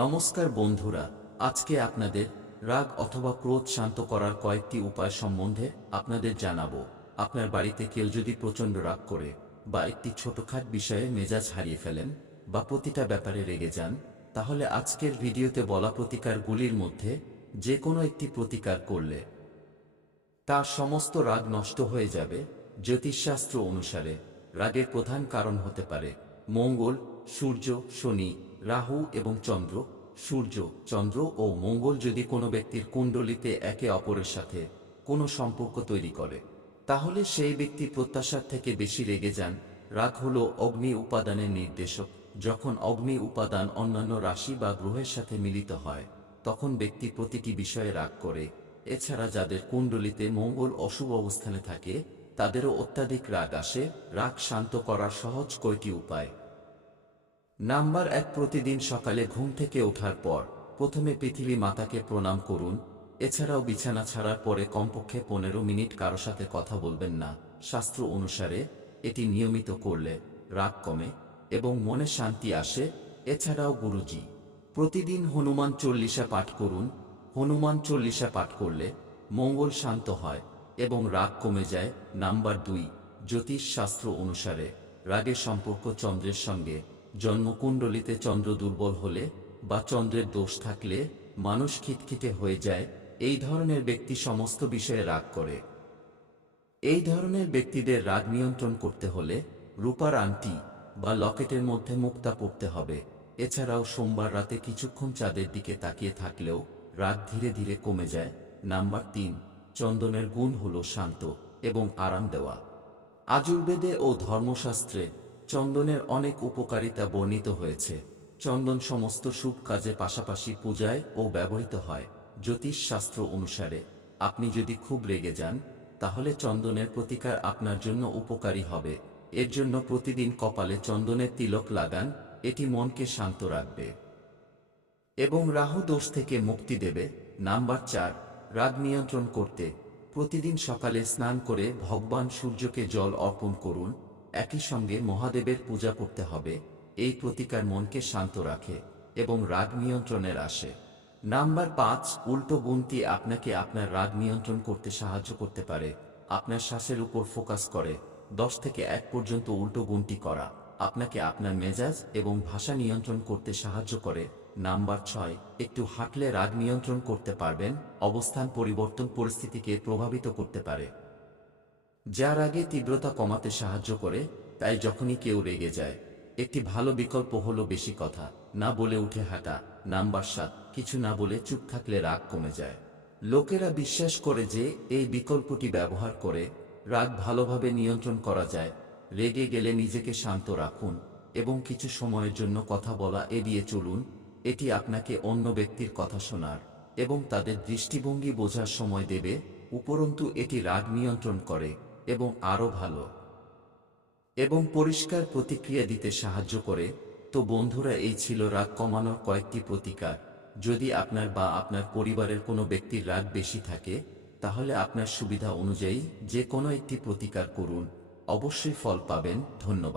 নমস্কার বন্ধুরা, আজকে আপনাদের রাগ অথবা ক্রোধ শান্ত করার কয়েকটি উপায় সম্বন্ধে আপনাদের জানাবো। আপনার বাড়িতে কেউ যদি প্রচণ্ড রাগ করে বা একটি ছোটখাট বিষয়ে মেজাজ হারিয়ে ফেলেন বা প্রতিটা ব্যাপারে রেগে যান, তাহলে আজকের ভিডিওতে বলা প্রতিকারগুলির মধ্যে যে কোনো একটি প্রতিকার করলে তার সমস্ত রাগ নষ্ট হয়ে যাবে। জ্যোতিষশাস্ত্র অনুসারে রাগের প্রধান কারণ হতে পারে মঙ্গল, সূর্য, শনি, রাহু এবং চন্দ্র। সূর্য, চন্দ্র ও মঙ্গল যদি কোনো ব্যক্তির কুণ্ডলিতে একে অপরের সাথে কোনো সম্পর্ক তৈরি করে, তাহলে সেই ব্যক্তি প্রত্যাশার থেকে বেশি রেগে যান। রাগ হল অগ্নি উপাদানের নির্দেশক। যখন অগ্নি উপাদান অন্যান্য রাশি বা গ্রহের সাথে মিলিত হয়, তখন ব্যক্তি প্রতিটি বিষয়ে রাগ করে। এছাড়া যাদের কুণ্ডলিতে মঙ্গল অশুভ অবস্থানে থাকে, তাদেরও অত্যাধিক রাগ আসে। রাগ শান্ত করার সহজ কয়টি উপায়। নাম্বার 1, প্রতিদিন সকালে ঘুম থেকে ওঠার পর প্রথমে পৃথিবী মাতাকে প্রণাম করুন। এছাড়াও বিছানা ছাড়ার পরে কমপক্ষে 15 মিনিট কারো সাথে কথা বলবেন না। শাস্ত্র অনুসারে এটি নিয়মিত করলে রাগ কমে এবং মনে শান্তি আসে। এছাড়াও গুরুজি, প্রতিদিন হনুমান চল্লিশা পাঠ করুন। হনুমান চল্লিশা পাঠ করলে মঙ্গল শান্ত হয় এবং রাগ কমে যায়। নাম্বার 2, জ্যোতিষ শাস্ত্র অনুসারে রাগের সম্পর্ক চন্দ্রের সঙ্গে। জন্মকুণ্ডলিতে চন্দ্র দুর্বল হলে বা চন্দ্রের দোষ থাকলে মানুষ খিটখিটে হয়ে যায়। এই ধরনের ব্যক্তি সমস্ত বিষয়ে রাগ করে। এই ধরনের ব্যক্তিদের রাগ নিয়ন্ত্রণ করতে হলে রূপার আংটি বা লকেটের মধ্যে মুক্তা পড়তে হবে। এছাড়াও সোমবার রাতে কিছুক্ষণ চাঁদের দিকে তাকিয়ে থাকলেও রাগ ধীরে ধীরে কমে যায়। নাম্বার 3, চন্দনের গুণ হল শান্ত এবং আরাম দেওয়া। আযুর্বেদে ও ধর্মশাস্ত্রে চন্দনের অনেক উপকারিতা বর্ণিত হয়েছে। চন্দন সমস্ত শুভ কাজে পাশাপাশি পূজায় ও ব্যবহৃত হয়। জ্যোতিষ শাস্ত্র অনুসারে আপনি যদি খুব রেগে যান, তাহলে চন্দনের প্রতিকার আপনার জন্য উপকারী হবে। এর জন্য প্রতিদিন কপালে চন্দনের তিলক লাগান। এটি মনকে শান্ত রাখবে এবং রাহু দোষ থেকে মুক্তি দেবে। নাম্বার 4, রাগ নিয়ন্ত্রণ করতে প্রতিদিন সকালে স্নান করে ভগবান সূর্যকে জল অর্পণ করুন। একই সঙ্গে মহাদেবের পূজা করতে হবে। এই প্রতিকার মনকে শান্ত রাখে এবং রাগ নিয়ন্ত্রণের আসে। নাম্বার 5, উল্টো গুণটি আপনাকে আপনার রাগ নিয়ন্ত্রণ করতে সাহায্য করতে পারে। আপনার শ্বাসের উপর ফোকাস করে 10 থেকে 1 পর্যন্ত উল্টো গুণটি করা আপনাকে আপনার মেজাজ এবং ভাষা নিয়ন্ত্রণ করতে সাহায্য করে। নাম্বার 6, একটু হাঁটলে রাগ নিয়ন্ত্রণ করতে পারবেন। অবস্থান পরিবর্তন পরিস্থিতিকে প্রভাবিত করতে পারে, যা রাগে তীব্রতা কমাতে সাহায্য করে। তাই যখনই কেউ রেগে যায়, একটি ভালো বিকল্প হলো বেশি কথা না বলে উঠে হাঁটা। নাম্বার 7, কিছু না বলে চুপ থাকলে রাগ কমে যায়। লোকেরা বিশ্বাস করে যে এই বিকল্পটি ব্যবহার করে রাগ ভালোভাবে নিয়ন্ত্রণ করা যায়। রেগে গেলে নিজেকে শান্ত রাখুন এবং কিছু সময়ের জন্য কথা বলা এড়িয়ে চলুন। এটি আপনাকে অন্য ব্যক্তির কথা শোনার এবং তাদের দৃষ্টিভঙ্গি বোঝার সময় দেবে। উপরন্তু এটি রাগ নিয়ন্ত্রণ করে এবং আরও ভালো এবং পরিষ্কার প্রতিক্রিয়া দিতে সাহায্য করে। তো বন্ধুরা, এই ছিল রাগ কমানোর কয়েকটি প্রতিকার। যদি আপনার বা আপনার পরিবারের কোনো ব্যক্তির রাগ বেশি থাকে, তাহলে আপনার সুবিধা অনুযায়ী যে কোনো একটি প্রতিকার করুন। অবশ্যই ফল পাবেন। ধন্যবাদ।